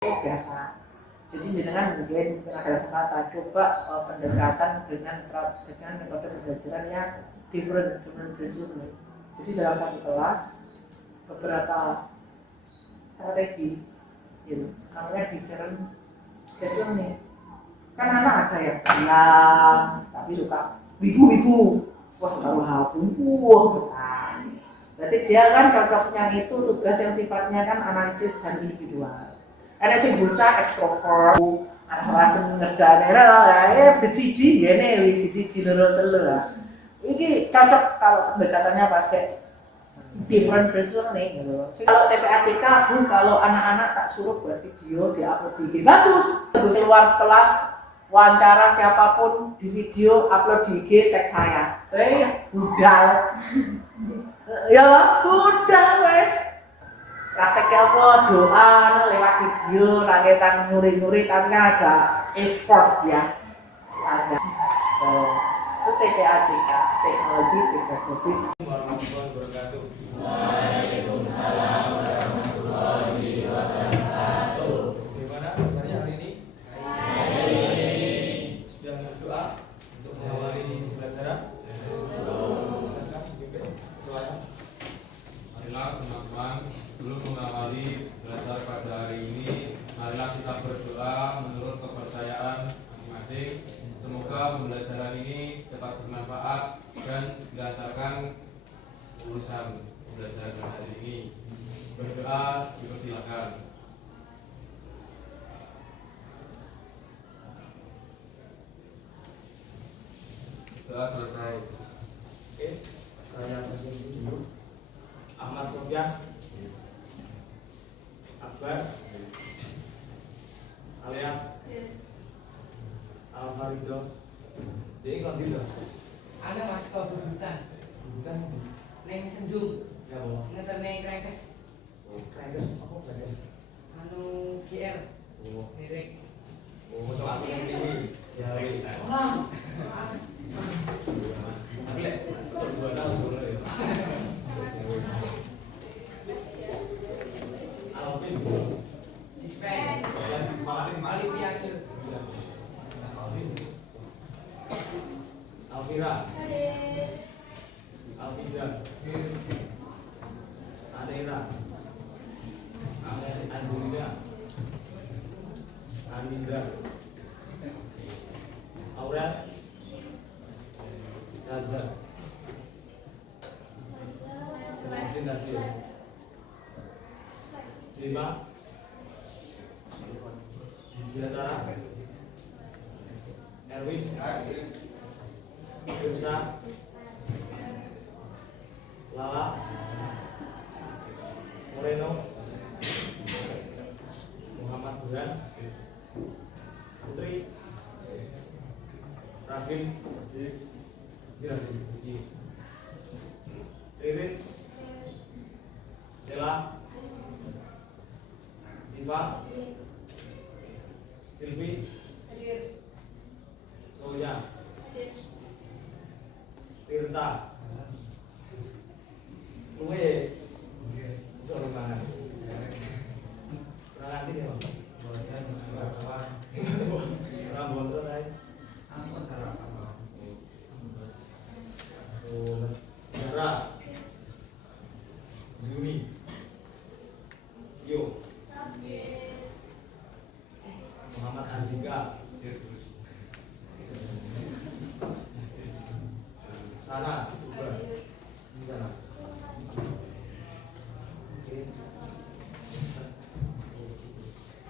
biasa. Jadi jenengan mungkin ada kesempatan coba pendekatan dengan metode pembelajaran yang different resume. Jadi dalam satu kelas beberapa strategi, gitu. Namanya different resume. Kan anak ada yang diam, tapi suka wibu-wibu, wah kalau habung, berarti dia kan cocoknya itu tugas yang sifatnya kan analisis dan individual. Ada si bocah ekstrovert, asal-asal ngerjain beciji, gini beciji loro-loro lah. Ini cocok kalau pendekatannya pakai different reasoning gitu. Kalau TPACK pun kalau anak-anak tak suruh buat video diupload di IG bagus keluar kelas wawancara siapapun di video upload di IG tag saya. Budal. Ya budal wes. Prakteknya apa doa lewat video rakyatan nyuri-nyuri tapi kan ada effort ya. Ada. Itu TPACK, teknologi pedagogik. Warahmatullahi wabarakatuh. Waalaikumsalam warahmatullahi wabarakatuh. Bagaimana kabarnya hari ini? Sudah berdoa untuk mengawali pembelajaran? Silakan pimpin doanya. Marilah teman-teman, sebelum mengawali belajar pada hari ini, marilah kita berdoa menurut kepercayaan masing-masing. Semoga pembelajaran ini dapat bermanfaat dan dilancarkan urusan pembelajaran hari ini. Berdoa dipersilakan. Doa selesai. Oke, saya presentasi dulu. Ahmad Sofyan, Akbar, Alia, Alfarido. Jadi kok gitu? Ada mas kau bubutan, Bukan? neng sendung, Ya boh. ngeter neng krengkes, Krengkes, apa krengkes? anu GR, Oh, direk. coba ini. Ya, Mas, tapi lek 2 tahun dulu ya. Alvin, dispen, Malin, piatu, Alvin, Alvira, Alvida, Adera, Angelina, Anindra, Aurel, Gaza, Selain tadi, Dima, Diantara, Erwin, Firsa, Lala, Moreno, Muhammad Buran, Putri, Rafin, Ririn, Sela, Siva, Silvi, Soya, Tirta, Kue, Soalnya mana? Nanti dia bang. Rambut terus ay. Zara, Zumi, Yo, Muhammad Andika, Sana, Sana.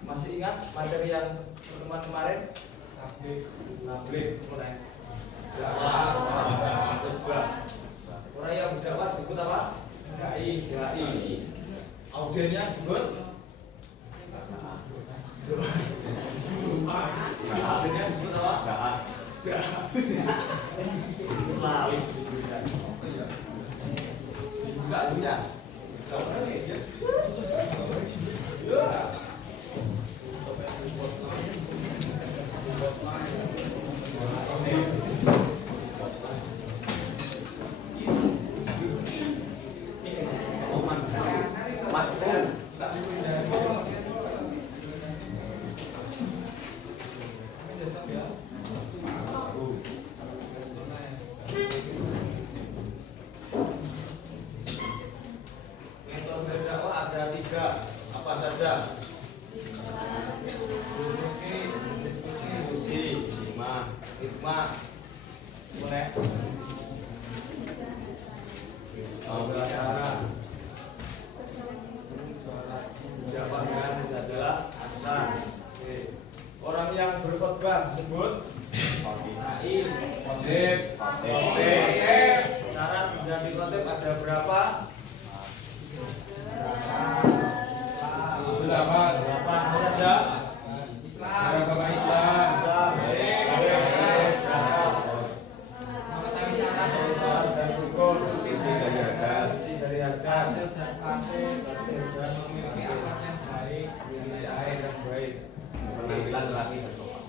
Masih ingat materi yang pertemuan kemarin? Tabligh, mulai. Dakwah, khutbah. Orang yang berdakwah disebut apa? Dai. Audiennya disebut? Audiennya disebut apa? Selalu disebutkan. Enggak punya. Matkul Diskusi, hikmah, boleh. Cara jawaban dengan adalah asal. Orang yang berkhotbah disebut khotib. Syarat menjadi khotib ada berapa? 8 ada. Agama Islam. Syarat dan hukum bersih dari harga, dan memiliki akhlak yang baik, memiliki air yang baik, penampilan laki dan sopan.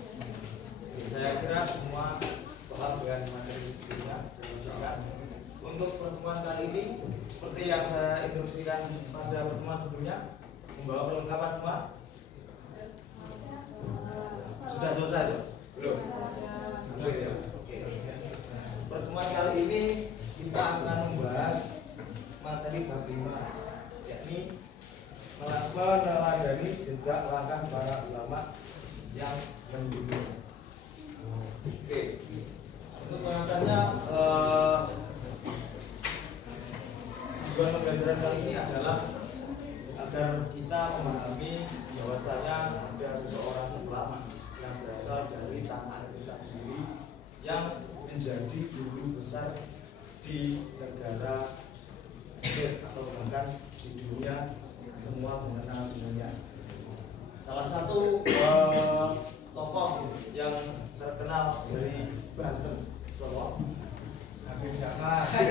Saya kira semua paham dengan materi sebelumnya. Untuk pertemuan kali ini, seperti yang saya instruksikan pada pertemuan sebelumnya, membawa perlengkapan semua. Sudah selesai tuh? Belum? Belum ya? Oke. Pertemuan kali ini kita akan membahas materi bab 5, yakni meneladani jejak langkah para ulama yang mendunia. Oke. Untuk pengantarnya, tujuan pembelajaran kali ini adalah agar kita memahami bahwasanya ada seseorang ulama yang berasal dari tanah air kita sendiri yang menjadi guru besar di negara Mesir atau bahkan di dunia, semua mengenal dunia. Salah satu tokoh yang terkenal dari Banten, Solo, Habib Jafar. Kamu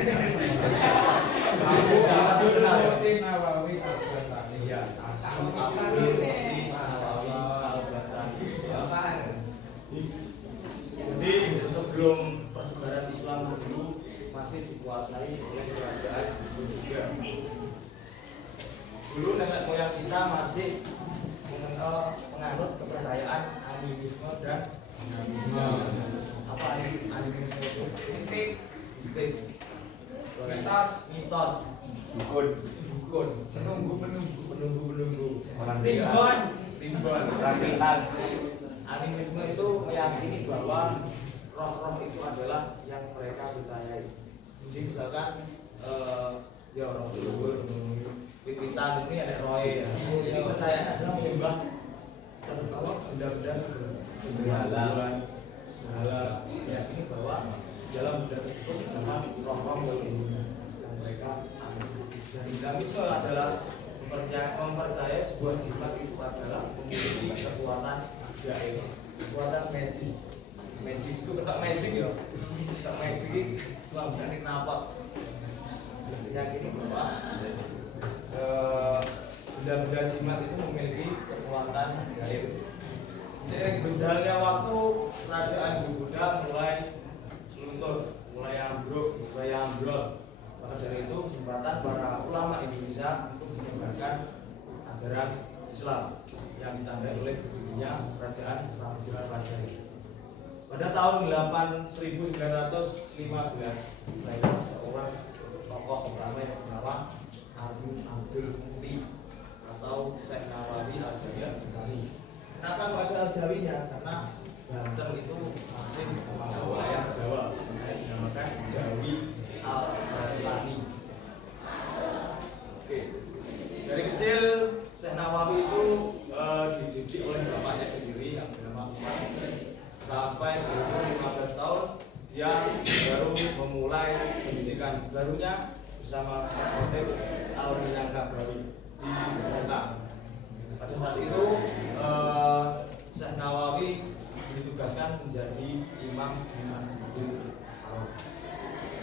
terkenal ya? Nawawi Al-Ghazali. Iya. Nawawi Al-Ghazali. Jadi sebelum persebaran Islam dulu masih dikuasai oleh kerajaan juga. Dulu nenek moyang kita masih menganut kepercayaan animisme dan animisme. Apa animisme itu? Mistik. Mitos. Dukun. Penunggu. Orang Rimbon. Rakitan. Animisme itu meyakini bahwa roh-roh itu adalah yang mereka percayai. Jadi misalkan ya orang leluhur, pipitan ini ada roe ya. Jadi percayaan adalah menyembah terutama benda-benda berhala. Ya ini bahwa dalam benda tersebut adalah roh-roh leluhur yang mereka anut. Dan Islamisme adalah mempercayai sebuah jimat itu adalah memiliki kekuatan gaib, kekuatan magis. Magic itu ketok magic ya. Ketok magic itu cuma bisa dinapak. Yang ini bahwa benda-benda jimat itu memiliki kekuatan gaib. Seiring berjalannya waktu, kerajaan Buddha mulai luntur, mulai ambruk, mulai ambrol. Maka dari itu kesempatan para ulama Indonesia untuk menyebarkan ajaran Islam yang ditandai oleh berdirinya kerajaan Samudra Rajai. Pada tahun 1915 lahir seorang tokoh pertama yang bernama Abu Abdul Mukti atau Syekh Nawawi Al-Jawi Al-Bukhari. Kenapa kok ada Al-Jawinya? Karena Banten itu masih termasuk wilayah Jawa, makanya dinamakan Jawi Al-Bantani. Oke, dari kecil Syekh Nawawi itu dididik oleh bapaknya sendiri yang bernama Umar. Sampai berumur 15 tahun dia baru memulai pendidikan barunya bersama Syekh Al-Minangkabawi di Mekah. Pada saat itu Syekh Nawawi ditugaskan menjadi imam di Masjidil Haram.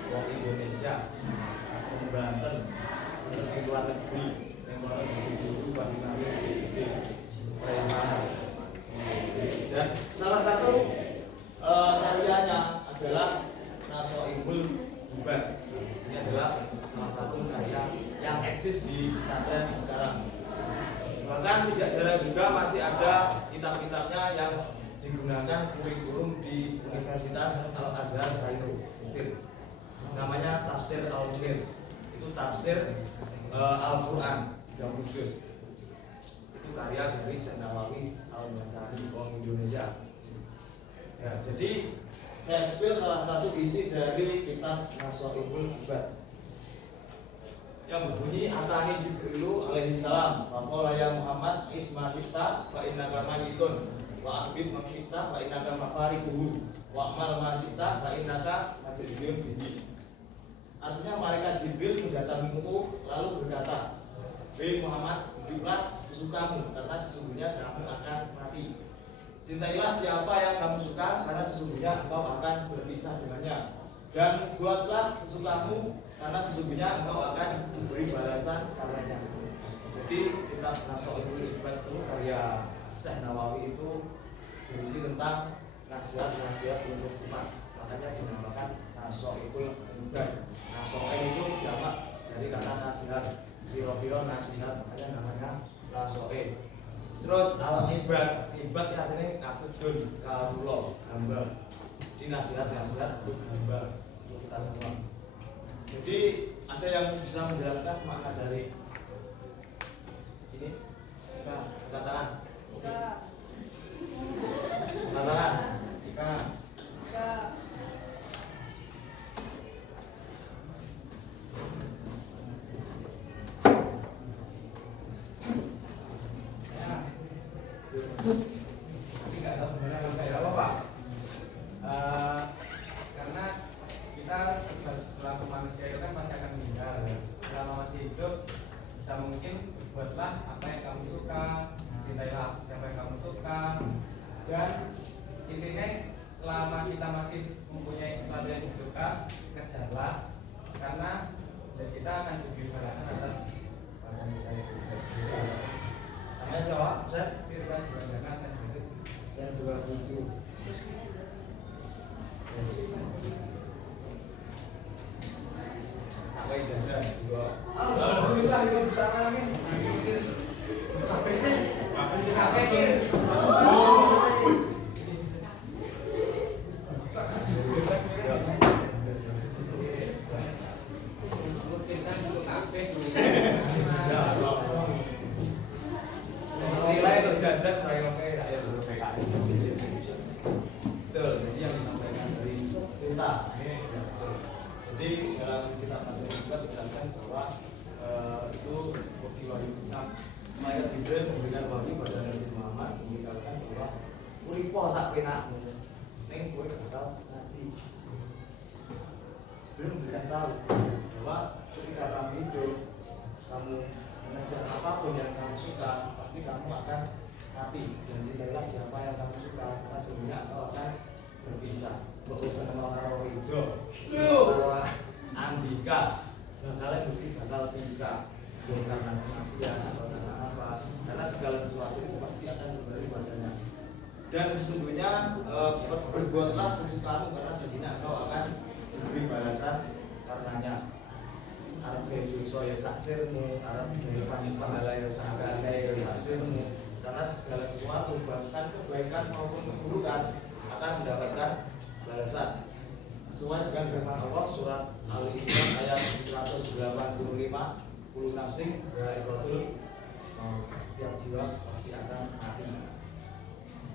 Wong Indonesia, Banten, terus di luar negeri yang mulai dari dulu bagi kami JID Presana. Dan salah satu karyanya adalah Nasoibul Hibban. Ini adalah salah satu karya yang eksis di pesantren sekarang. Bahkan tidak jarang juga masih ada kitab-kitabnya yang digunakan kurikulum di Universitas Al-Azhar Kairo, Mesir. Namanya Tafsir Al-Munir. Itu tafsir Al-Quran 30 juz. Itu Itu karya dari Syekh Nawawi Al-Madani orang Indonesia. Ya, jadi saya spill salah satu isi dari kitab Nasoibul Ibad yang berbunyi Atani Jibrilu alaihi salam faqala ya Muhammad isma syi'ta fa innaka mayyitun wa aqbid ma syi'ta fa innaka mafariquhu wa amal ma syi'ta fa innaka majriyun bihi. Artinya malaikat Jibril mendatangimu lalu berkata, "Hei Muhammad, hiduplah sesukamu karena sesungguhnya kamu akan mati. Cintailah siapa yang kamu suka karena sesungguhnya engkau akan berpisah dengannya. Dan buatlah sesukamu karena sesungguhnya engkau akan diberi balasan karenanya." Jadi kitab Nasoibul Ibad itu karya Syekh Nawawi itu berisi tentang nasihat-nasihat untuk umat. Makanya dinamakan Nasoibul Ibad. Nasoib itu jamak dari kata nasihat. Biro-biro nasihat, makanya namanya Nasoib. Terus al-ibad, ibad artinya ngabdun, kawula, hamba. Jadi nasihat-nasihat untuk hamba, untuk kita semua. Jadi ada yang bisa menjelaskan makna dari ini? Kita katakan. Katakan. Kita. Tapi nggak tahu sebenarnya apa apa. Karena kita selaku manusia itu kan pasti akan meninggal. Selama masih hidup, bisa mungkin buatlah apa yang kamu suka, cintailah siapa yang kamu suka, dan intinya selama kita masih mempunyai sesuatu yang disuka, kejarlah, karena kita akan diberi balasan atas apa yang kita lakukan. Namanya siapa? Firman Juwandana Saya 27. Apa yang jajan? Dua. Alhamdulillah ya Rabbil alamin. Nilai itu jajan rayoke rakyat dulu PKI. Betul, jadi yang disampaikan dari cinta. Jadi dalam kitab Nasoibul Ibad dijelaskan bahwa itu bukti wahyu kitab malaikat Jibril memberikan wahyu pada Nabi Muhammad mengingatkan bahwa uripo sak penakmu ning kowe bakal mati. Jibril memberikan tahu bahwa ketika kamu hidup, kamu mengejar apapun yang kamu suka, pasti kamu akan mati. Dan cintailah siapa yang kamu suka, karena sebenarnya engkau akan berpisah. Berpisah sama karo itu, karo Andika, kalian mesti bakal pisah. Bukan karena kematian atau karena apa, karena segala sesuatu itu pasti akan kembali padanya. Dan sesungguhnya berbuatlah sesukamu karena sebenarnya engkau akan diberi balasan karenanya. Arab dosa ya saksirmu, Arab dari pahala ya sakane ya saksirmu. Karena segala sesuatu bahkan kebaikan maupun keburukan akan mendapatkan balasan. Sesuai dengan firman Allah surat Al-Imran ayat 185, kullu nafsin dha'iqatul maut. Setiap jiwa pasti akan mati.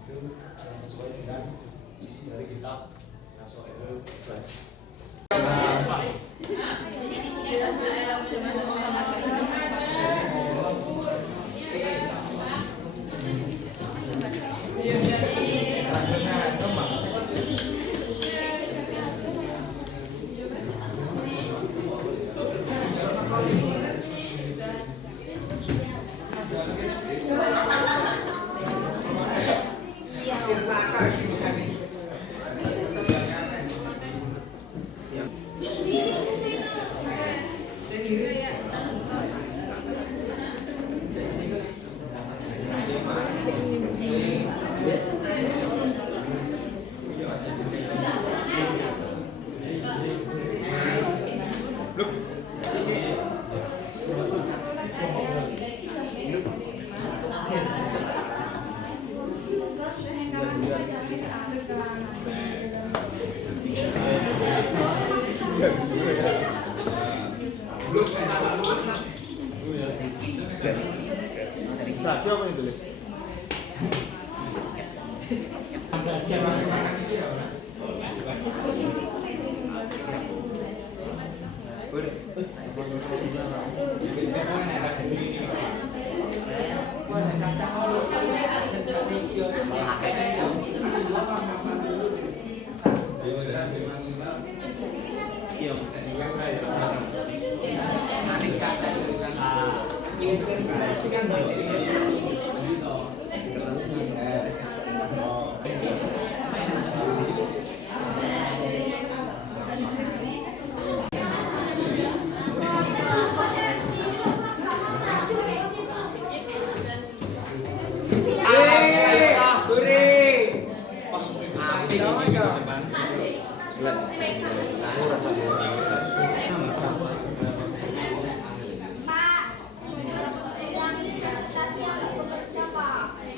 Itu yang sesuai dengan isi dari kitab Nasoibul Ibad. radio apa yang tulis?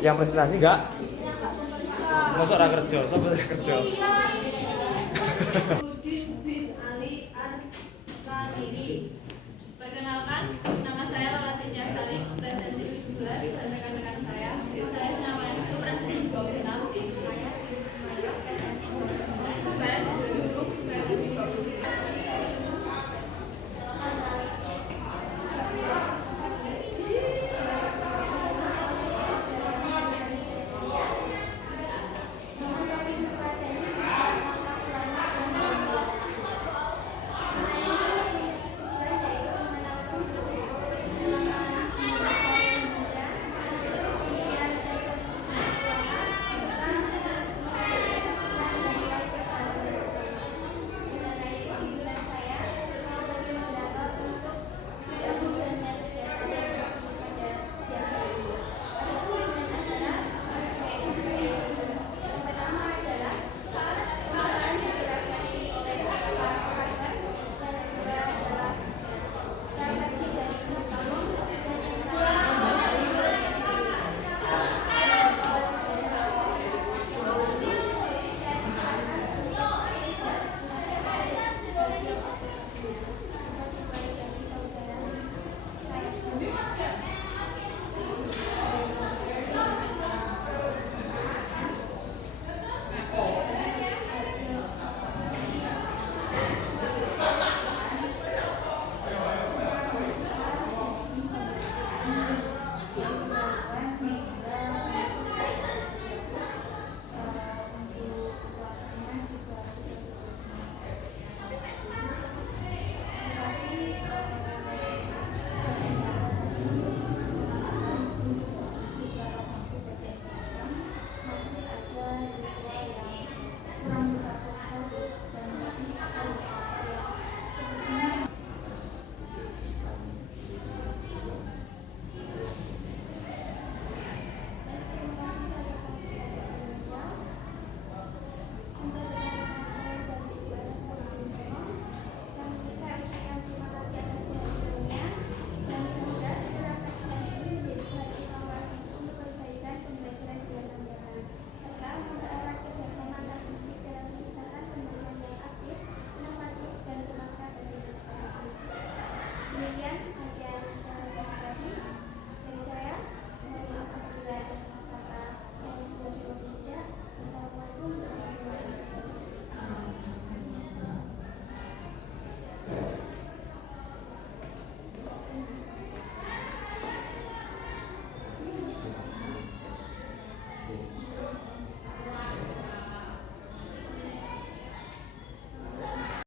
Yang presentasi enggak? Masa ora kerja, sapa ora kerja? Nurdin bin Ali Al-Kaliri. Perkenalkan, nama saya Lola Cenja Salim, presensi 17 dan rekan-rekan saya. Saya nama yang presensi 26. Saya sudah duduk presensi 20.